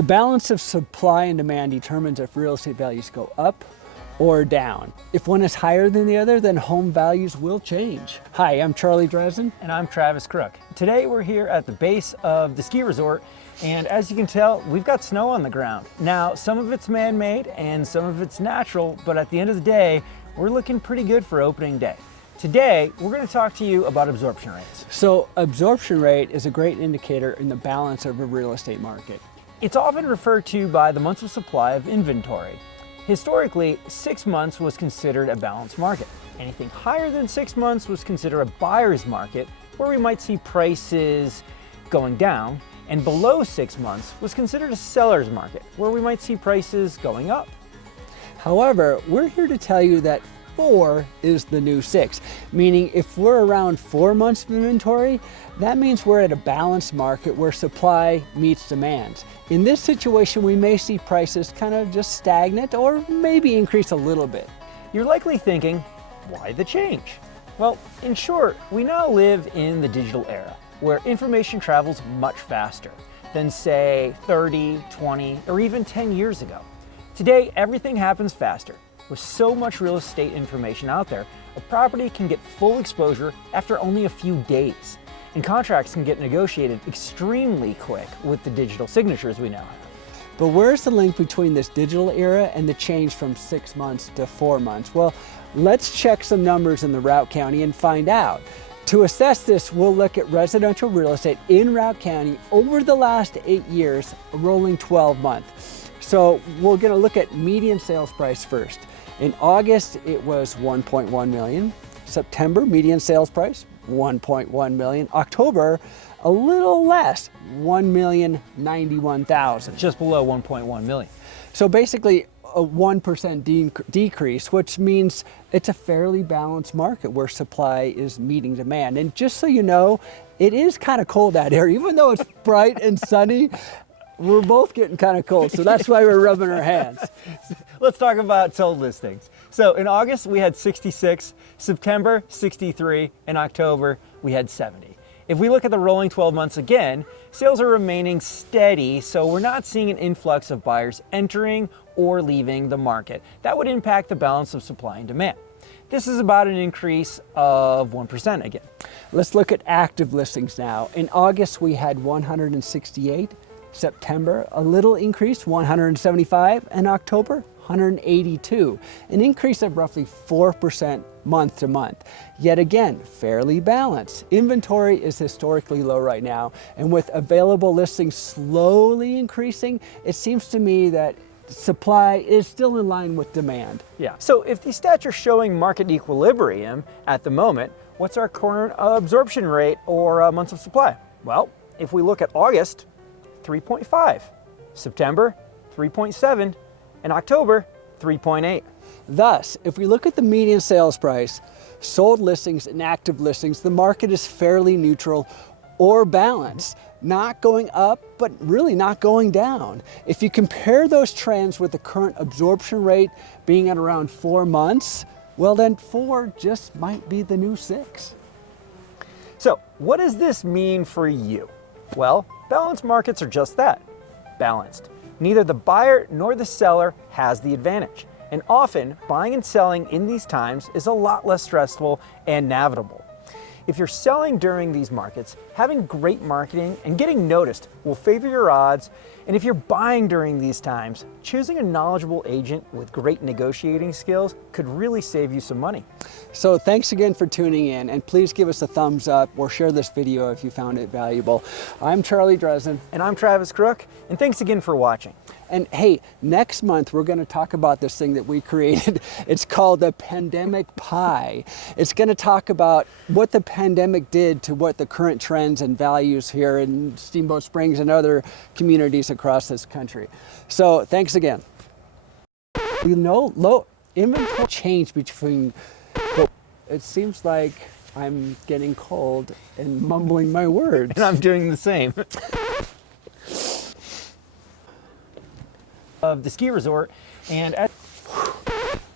The balance of supply and demand determines if real estate values go up or down. If one is higher than the other, then home values will change. Hi, I'm Charlie Dresden. And I'm Travis Crook. Today we're here at the base of the ski resort, and as you can tell, we've got snow on the ground. Now, some of it's man-made and some of it's natural, but at the end of the day, we're looking pretty good for opening day. Today, we're going to talk to you about absorption rates. So, absorption rate is a great indicator in the balance of a real estate market. It's often referred to by the months of supply of inventory. Historically, 6 months was considered a balanced market. Anything higher than 6 months was considered a buyer's market, where we might see prices going down, and below 6 months was considered a seller's market, where we might see prices going up. However, we're here to tell you that 4 is the new 6, meaning if we're around 4 months of inventory, that means we're at a balanced market where supply meets demand. In this situation, we may see prices kind of just stagnant or maybe increase a little bit. You're likely thinking, why the change? Well, in short, we now live in the digital era, where information travels much faster than, say, 30, 20, or even 10 years ago. Today, everything happens faster. With so much real estate information out there, a property can get full exposure after only a few days. And contracts can get negotiated extremely quick with the digital signatures we now have. But where's the link between this digital era and the change from 6 months to 4 months? Well, let's check some numbers in the Routt County and find out. To assess this, we'll look at residential real estate in Routt County over the last 8 years, a rolling 12 months. So we're going to look at median sales price first. In August, it was 1.1 million. September, median sales price, 1.1 million. October, a little less, 1,091,000. Just below 1.1 million. So basically a 1% decrease, which means it's a fairly balanced market where supply is meeting demand. And just so you know, it is kind of cold out here. Even though it's bright and sunny, we're both getting kind of cold, so that's why we're rubbing our hands. Let's talk about sold listings. So in August, we had 66, September, 63, and October, we had 70. If we look at the rolling 12 months again, sales are remaining steady, so we're not seeing an influx of buyers entering or leaving the market. That would impact the balance of supply and demand. This is about an increase of 1% again. Let's look at active listings now. In August, we had 168. September, a little increase, 175, and October, 182, an increase of roughly 4% month to month. Yet again, fairly balanced. Inventory is historically low right now, and with available listings slowly increasing, it seems to me that supply is still in line with demand. Yeah, so if these stats are showing market equilibrium at the moment, what's our current absorption rate or months of supply? Well, if we look at August, 3.5, September 3.7, and October 3.8. Thus, if we look at the median sales price, sold listings and active listings, the market is fairly neutral or balanced, not going up, but really not going down. If you compare those trends with the current absorption rate being at around 4 months, well then 4 just might be the new 6. So what does this mean for you? Well, balanced markets are just that, balanced. Neither the buyer nor the seller has the advantage. And often, buying and selling in these times is a lot less stressful and navigable. If you're selling during these markets, having great marketing and getting noticed will favor your odds. And if you're buying during these times, choosing a knowledgeable agent with great negotiating skills could really save you some money. So thanks again for tuning in, and please give us a thumbs up or share this video if you found it valuable. I'm Charlie Dresden. And I'm Travis Crook, and thanks again for watching. And hey, next month we're going to talk about this thing that we created. It's called the Pandemic Pie. It's going to talk about what the pandemic did to what the current trends and values here in Steamboat Springs and other communities across this country. So thanks again. You know, low inventory change between, it seems like I'm getting cold and mumbling my words. And I'm doing the same. Of the ski resort, and